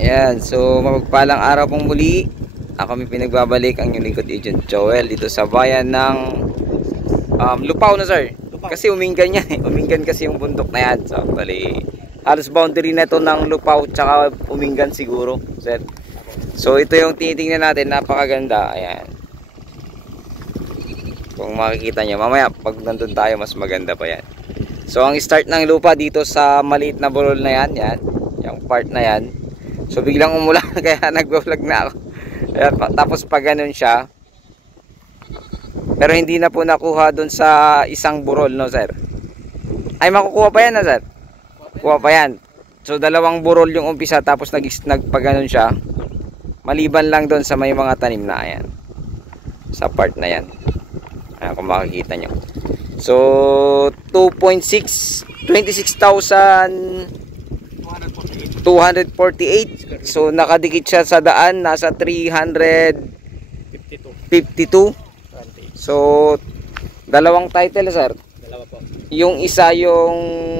Ayan, so mapagpalang araw pong muli. Ako may pinagbabalik ang inyong lingkod Agent Joel dito sa bayan ng Lupao na sir. Lupao. Kasi uminggan yan eh. Uminggan kasi yung bundok na yan. So actually, halos boundary na to ng Lupao tsaka uminggan siguro sir. So ito yung tinitingnan natin, napakaganda. Ayan. Kung makikita nyo, mamaya pag nandun tayo mas maganda pa yan. So ang start ng lupa dito sa maliit na burol na yan, yan. Yung part na yan. So biglang umulan kaya nagvo-vlog na ako. Tapos pag ganun siya. Pero hindi na po nakuha doon sa isang burol, no sir? Ay makukuha pa yan na sir? Kuha pa yan. So dalawang burol yung umpisa tapos nagpaganon siya. Maliban lang doon sa may mga tanim na yan. Sa part na yan. Ayan kung makikita nyo. So 26,248. So nakadikit siya sa daan, nasa 352. So dalawang title sir. Dalawa po. Yung isa yung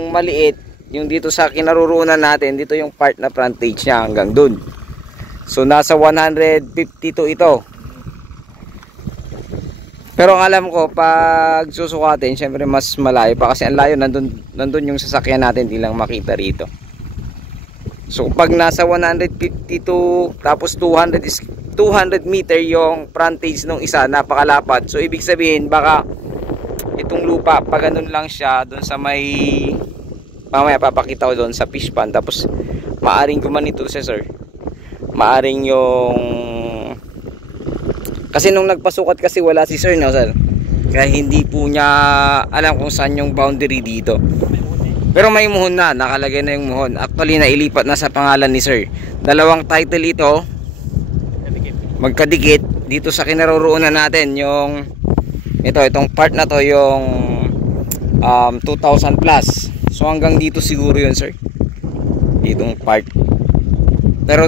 maliit, yung dito sa kinaroroonan natin, dito yung part na frontage niya hanggang dun. So nasa 152 ito. Pero ang alam ko, pag susukatin, syempre mas malayo pa kasi ang layo, nandun yung sasakyan natin, di lang makita rito. So pag nasa 152 tapos 200 is 200 meter yung frontage nung isa, napakalapad. So ibig sabihin baka itong lupa pag ganun lang siya doon sa may, mamaya papakita ko doon sa fish pond, tapos maaring gumanito siya sir. Maaring yung, kasi nung nagpasukat kasi wala si sir, no sir, kaya hindi po niya alam kung saan yung boundary dito. Pero may muhon na, nakalagay na yung muhon. Actually nailipat na sa pangalan ni sir. Dalawang title ito, magkadikit dito sa kinaroroonan natin. Yung itong part na to, yung 2,000 plus. So hanggang dito siguro yun sir, itong part. Pero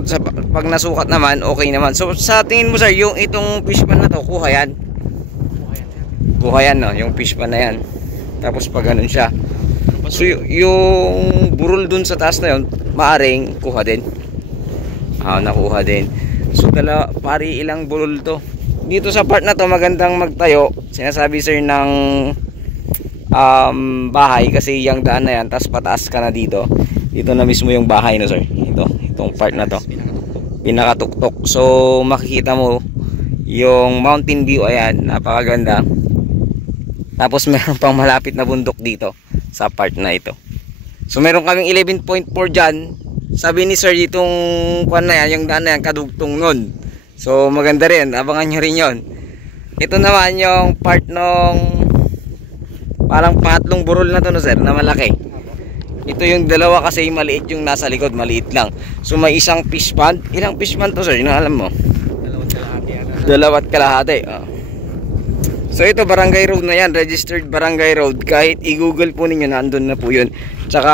pag nasukat naman, okay naman. So sa tingin mo sir, yung itong fish pan na to, kuha yan? Kuha yan, no? Yung fish pan na yan. Tapos pag ganun siya, so yung burol dun sa taas na yun, maaring kuha din. Nakuha din. So pari ilang burol to. Dito sa part na to, magandang magtayo, sinasabi sir, ng bahay. Kasi yung daan na yan, tapos pataas ka na dito. Dito na mismo yung bahay, no sir. Itong part na to, pinakatuktok. So makikita mo yung mountain view. Ayan, napakaganda. Tapos meron pang malapit na bundok dito sa part na ito. So meron kaming 11.4 dyan. Sabi ni sir, itong kwan na yan, yung daan na yan, kadugtong nun. So maganda rin, abangan nyo rin yon. Ito naman yung part nung parang pangatlong burol na to, no sir, na malaki. Ito yung dalawa kasi maliit yung nasa likod, maliit lang. So may isang fish pond. Ilang fish pond to sir, yun alam mo? Dalawat kalahati. So ito barangay road na yan, registered barangay road. Kahit i-google po ninyo, nandun na po yun. Tsaka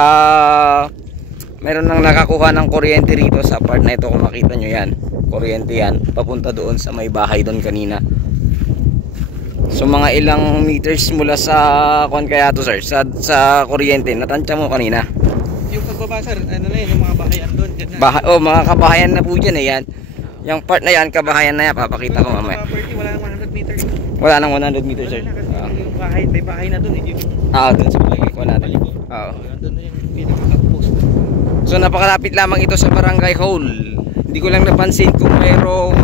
meron nang nakakuha ng kuryente rito sa part na ito. Kung makita nyo yan, kuryente yan, papunta doon sa may bahay doon kanina. So mga ilang meters mula sa kung kaya to sir, sa kuryente, natansya mo kanina. Yung pagbaba sir, ano na yun, yung mga bahayan doon. Mga kabahayan na po dyan yan. Yung part na yan, kabahayan na yan, papakita ko mamaya. Wala nang 100 meters. Wala nang 100 meters sir. Yung bahay, may bahay na doon eh. Doon sa palagi ko natin. Doon na yung pinaka-post. So napakalapit lamang ito sa barangay hall. Hindi ko lang napansin kung meron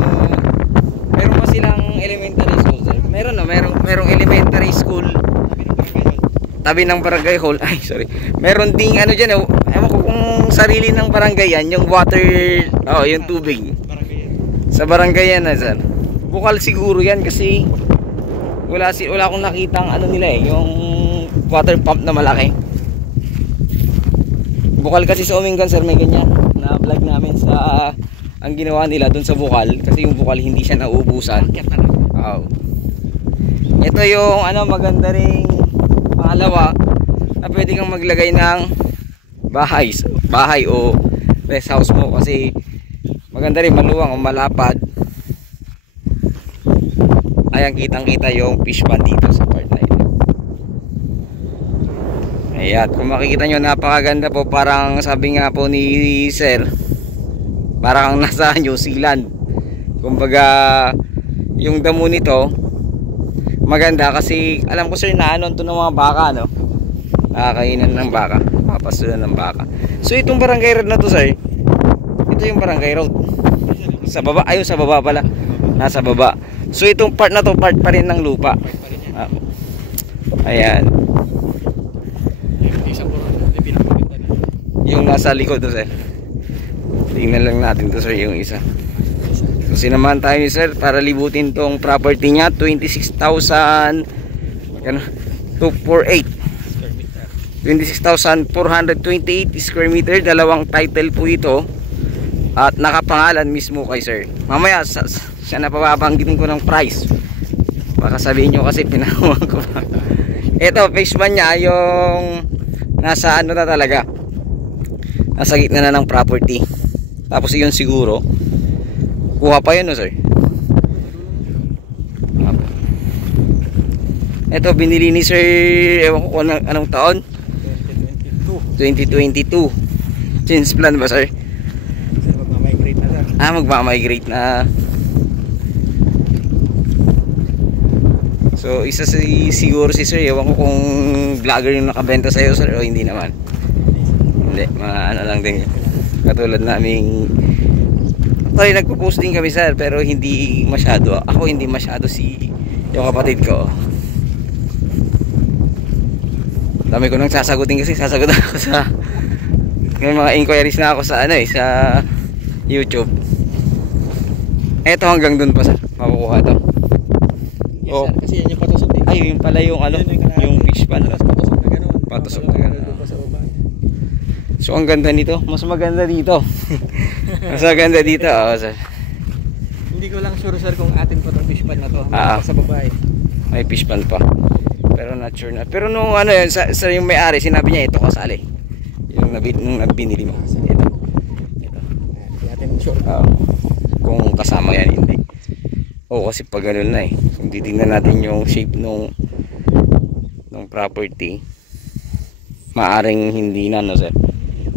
pa silang elementary school sir. Merong elementary school tabi ng barangay hall. Ay sorry, meron ding ano dyan, ewan ko kung sarili ng barangay yan, yung water, yung tubig sa barangay yan na sir. Bukal siguro yan kasi wala akong nakitang ano nila yung water pump na malaki. Bukal kasi sa Uminggan sir, may ganyan na vlog namin sa ang ginawa nila dun sa bukal, kasi yung bukal hindi siya nauubusan. Ito yung maganda ring pangalawa na pwede kang maglagay ng bahay o rest house mo, kasi maganda rin, maluwang o malapad. Ayan, kitang kita yung fish pond dito sa part na ito. Ayan, kung makikita nyo, napakaganda po. Parang sabi nga po ni sir, Para kang nasa New Zealand. Kumbaga, yung damo nito maganda kasi alam ko sir na ano to ng mga baka, no? Nakakainan ng baka, papasulan ng baka. So itong barangay road na to sir, ito yung barangay road. Sa baba, ayun sa baba pala. Nasa baba. So itong part na to, part pa rin ng lupa. Ayan. Yung nasa likod to sir. Tingnan lang natin to sir yung isa. So sinamahan tayo ni sir para libutin tong property niya. 26,248 26,428 square meter. Dalawang title po ito. At nakapangalan mismo kay sir. Mamaya siya na papabanggitin ko ng price. Baka sabihin nyo kasi pinahuwan ko pa. Ito phase 1 niya yung nasa ano na talaga, nasa gitna na ng property. Tapos yun siguro kuha pa yun, no sir? Ito binili ni sir, ewan ko anong taon, 2022. Change plan ba sir? Magmamigrate na sir. Magmamigrate na. So isa siguro si sir, ewan ko kung vlogger yung nakabenta sa'yo sir o hindi naman. Hindi, ano lang din. Katulad naming tayo nagpo-posting kami sir, pero hindi masyado. Ako hindi masyado, si yung kapatid ko. Dami ko nang sasagutin kasi sasagot ako sa may mga inquiries na ako sa ano sa YouTube. Eto hanggang dun pa sir, makukuha to. Yes, oh. Sir, kasi yan yung patusok eh. Ay, yung pala yung ano, yung fish pan. Patusok na gano'n. Patusok na gano'n. So ang ganda nito, mas maganda dito. Mas maganda dito, sir. Hindi ko lang sure sir kung atin pa tong fish pan na to. Sa babae. May fish pan pa. Pero not sure na. Pero nung ano yun, sa yung may-ari, sinabi niya ito kasali. Yung binili mo. Ito. Hindi natin sure. Kung kasama yan, hindi. Kasi pag ganun na kung titingnan natin yung shape nung property, maaring hindi na, no sir?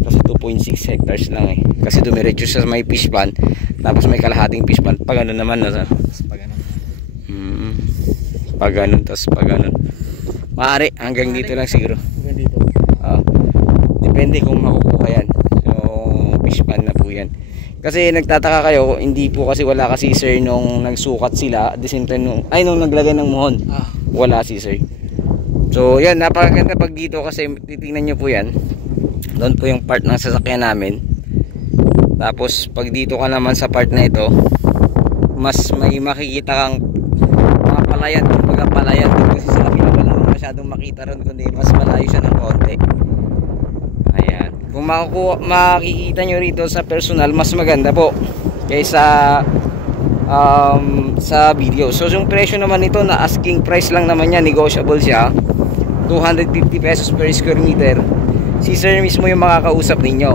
Kasi 2.6 hectares lang kasi dumiretso siya sa may fish pan, tapos may kalahating fish pan. Pag ganun naman, no sir? Pag ganun. Pag ganun, tapos pag ganun. Maaari, hanggang dito lang siguro. Hanggang dito. Depende kung makukuha yan. So, fish pan na po yan. Kasi nagtataka kayo, hindi po kasi wala kasi sir nung nagsukat sila at the same time nung naglagay ng muhon. Wala si sir. So yan, napakaganda pag dito kasi titingnan nyo po yan. Doon po yung part ng sasakyan namin. Tapos pag dito ka naman sa part na ito, mas may makikita kang mga palayan. Kumbaga palayan kasi sa kapila wala masyadong makita ron, kundi mas malayo siya ng konti. Ayan. Kung makikita nyo rito sa personal, mas maganda po kaysa sa video. So yung presyo naman nito, na asking price lang naman yan, negotiable siya, 250 pesos per square meter. Si sir mismo yung makakausap ninyo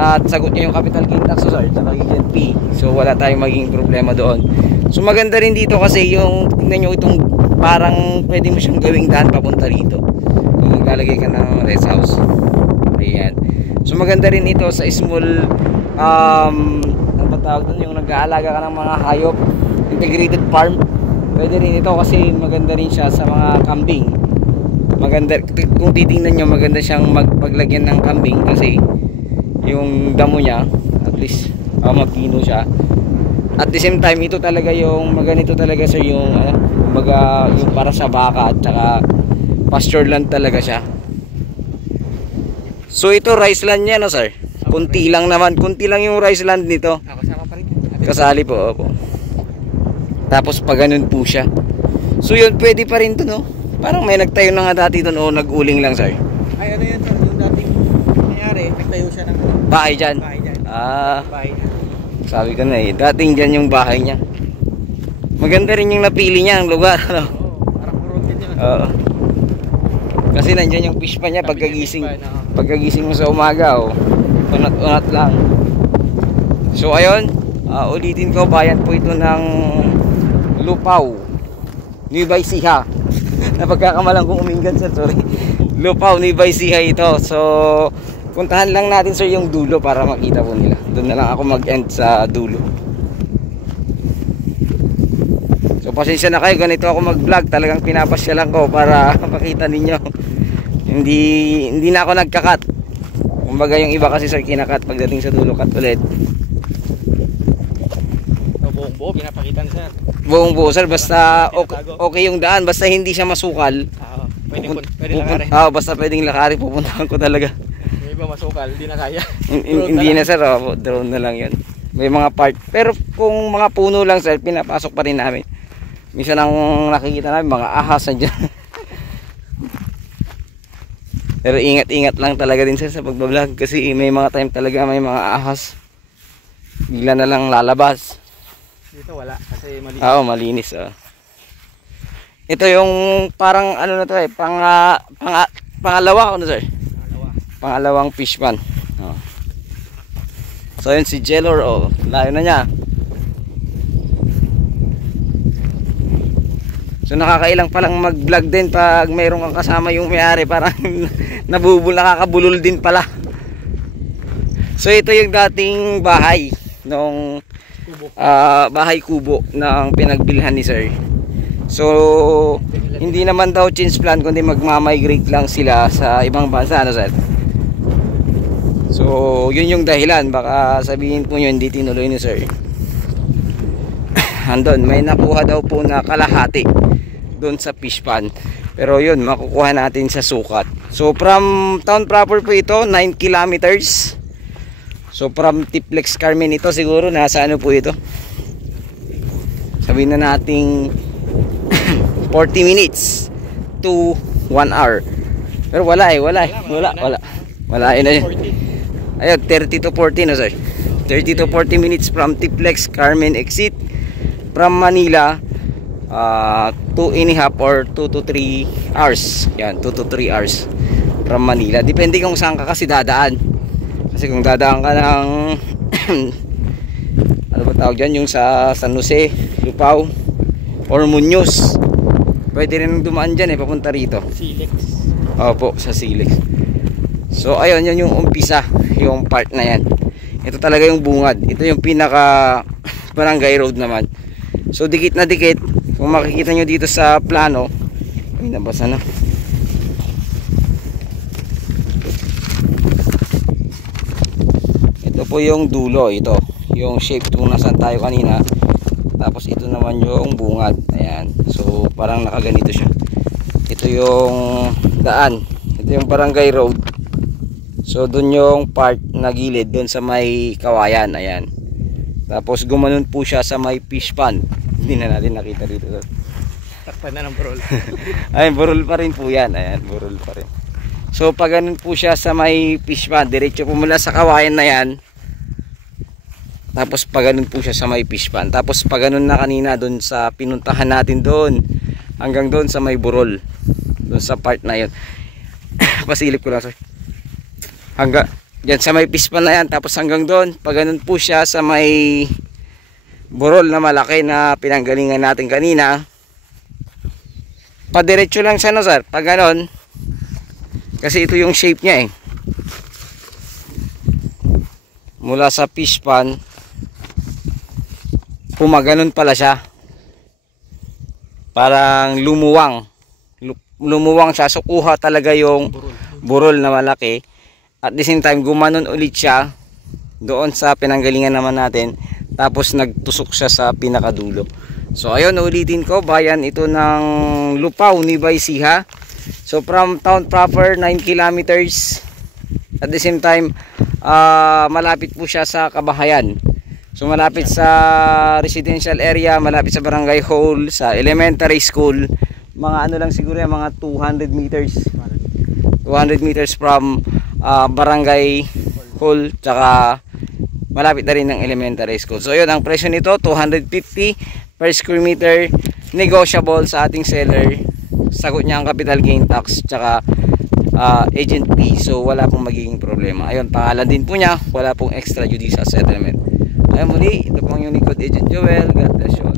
at sagot niya yung capital gain tax sir, saka agent fee. So wala tayong maging problema doon. So maganda rin dito kasi yung tingnan nyo itong parang pwede mo siyang gawing daan papunta rito kung maglalagay ka ng rest house. Ayan. So maganda rin ito sa small ang patawag doon, yung nag-aalaga ka ng mga hayop, integrated farm. Pwede rin ito kasi maganda rin siya sa mga kambing. Maganda, kung titingnan nyo, maganda siyang maglagyan ng kambing kasi yung damo niya at least mapino siya. At the same time, ito talaga yung maganito talaga sir, yung yung para sa baka at saka pasture land talaga siya. So ito rice land niya, no sir? Kunti lang naman, kunti lang yung rice land nito. Kasama pa rin. Kasali po, opo. Tapos pa ganun po siya. So yun, pwede pa rin to, no? Parang may nagtayo na nga dati to, no? Nag-uling lang sir. Ay ano yan sir, yung dating nangyari, nagtayo siya ng bahay dyan. Bahay. Sabi ko na dating dyan yung bahay niya. Maganda rin yung napili niya ang lugar, no? Parang kurot din yun. Oo. Kasi nandyan yung fish pan niya pagkagising mo sa umaga, unat-unat lang. So ayun, ulitin ko, bayan po ito ng Lupaw, Nueva Ecija. Napagkakamalang kong uminggan sir, sorry. Lupaw, Nueva Ecija ito. So Puntahan lang natin sir yung dulo para makita po nila. Doon na lang ako mag-end sa dulo. So pasensya na kayo, ganito ako mag-vlog. Talagang pinapasyalan ko para makita ninyo. Hindi na ako nagka-cut. Kumbaga yung iba kasi sir kina-cut pagdating sa dulo, cut ulit. Buong buo pinapakita ni sir. Buong buo sir, basta okay yung daan, basta hindi siya masukal. Pwede lakarin. Basta pwedeng lakarin, pupuntahan ko talaga. Yung iba masukal, hindi na kaya. Hindi na sir, drone na lang yun. May mga part, pero kung mga puno lang sir, pinapasok pa rin namin. Minsan ang nakikita namin, mga ahas na dyan. Pero ingat-ingat lang talaga din sir sa pagbablog, kasi may mga time talaga may mga ahas. Bigla na lang lalabas. Dito wala, kasi malinis. Oo, malinis. Ito yung parang ano na to pangalawa ano sir? Pangalawang fish pan. So yun si Jelor, layo na niya. So nakakailang palang mag-vlog din pag mayroon kang kasama yung may-ari, parang nakakabulol din pala. So ito yung dating bahay nung bahay kubo ng pinagbilhan ni sir. So hindi naman daw change plan, kundi magmamigrate lang sila sa ibang bansa, ano sir? So yun yung dahilan, baka sabihin po nyo hindi tinuloy ni sir. Andun may nakuha daw po na kalahati doon sa fish pan, pero yun makukuha natin sa sukat. So from town proper po ito 9 kilometers. So from Tiplex Carmen ito siguro nasa ano po ito, sabihin na nating 40 minutes to 1 hour. Pero wala yun ayun, 30 to 40 no sir, 30 to 40 minutes from Tiplex Carmen exit from Manila. 2.5 or 2 to 3 hours. Yan, 2 to 3 hours from Manila. Depende kung saan ka kasi dadaan. Kasi kung dadaan ka ng ano ba tawag dyan, yung sa San Jose, Lupao or Muñoz, pwede rin dumaan dyan papunta rito. Silex. Opo, sa Silex. So ayun, yun yung umpisa, yung part na yan. Ito talaga yung bungad. Ito yung pinaka barangay road naman. So dikit na dikit. Kung makikita nyo dito sa plano, ay nabasa na. Ito po yung dulo, ito yung shape kung nasan tayo kanina. Tapos ito naman yung bungad. Ayan, so parang nakaganito siya. Ito yung daan, ito yung barangay road. So dun yung part na gilid, dun sa may kawayan. Ayan, tapos gumanon po siya sa may fish pond. Hindi na natin nakita dito. Takpan na ng burol. Ayun, burol pa rin po yan. Ayan, burol pa rin. So pag ganun po siya sa may fish pond, diretso po mula sa kawayan na yan. Tapos pag ganun po siya sa may fish pond. Tapos pag ganun na kanina doon sa pinuntahan natin doon, hanggang doon sa may burol, doon sa part na yun. Pasilip ko lang sir. Hanggang dyan sa may fish pond na yan. Tapos hanggang doon, pag ganun po siya sa may burol na malaki na pinanggalingan natin kanina, padiretso lang siya no sir, pag ganon, kasi ito yung shape niya mula sa fish pond pumaganon pala siya, parang lumuwang siya. So kuha talaga yung burol na malaki, at the same time gumanon ulit siya doon sa pinanggalingan naman natin. Tapos nagtusok siya sa pinakadulo. So ayun, ulitin ko, bayan ito ng Lupao, Nueva Ecija. So from town proper 9 kilometers. At the same time malapit po siya sa kabahayan. So malapit sa residential area, malapit sa barangay hall, sa elementary school. Mga ano lang siguro yan, mga 200 meters. 200 meters from barangay hall, tsaka malapit na rin ng elementary school. So yun, ang presyo nito 250 per square meter, negotiable sa ating seller. Sagot niya ang capital gain tax tsaka agent fee. So wala pong magiging problema. Ayun, pangalan din po niya, wala pong extra judicial settlement. Ayun muli, ito pong Unicode Agent Joel. God bless you all.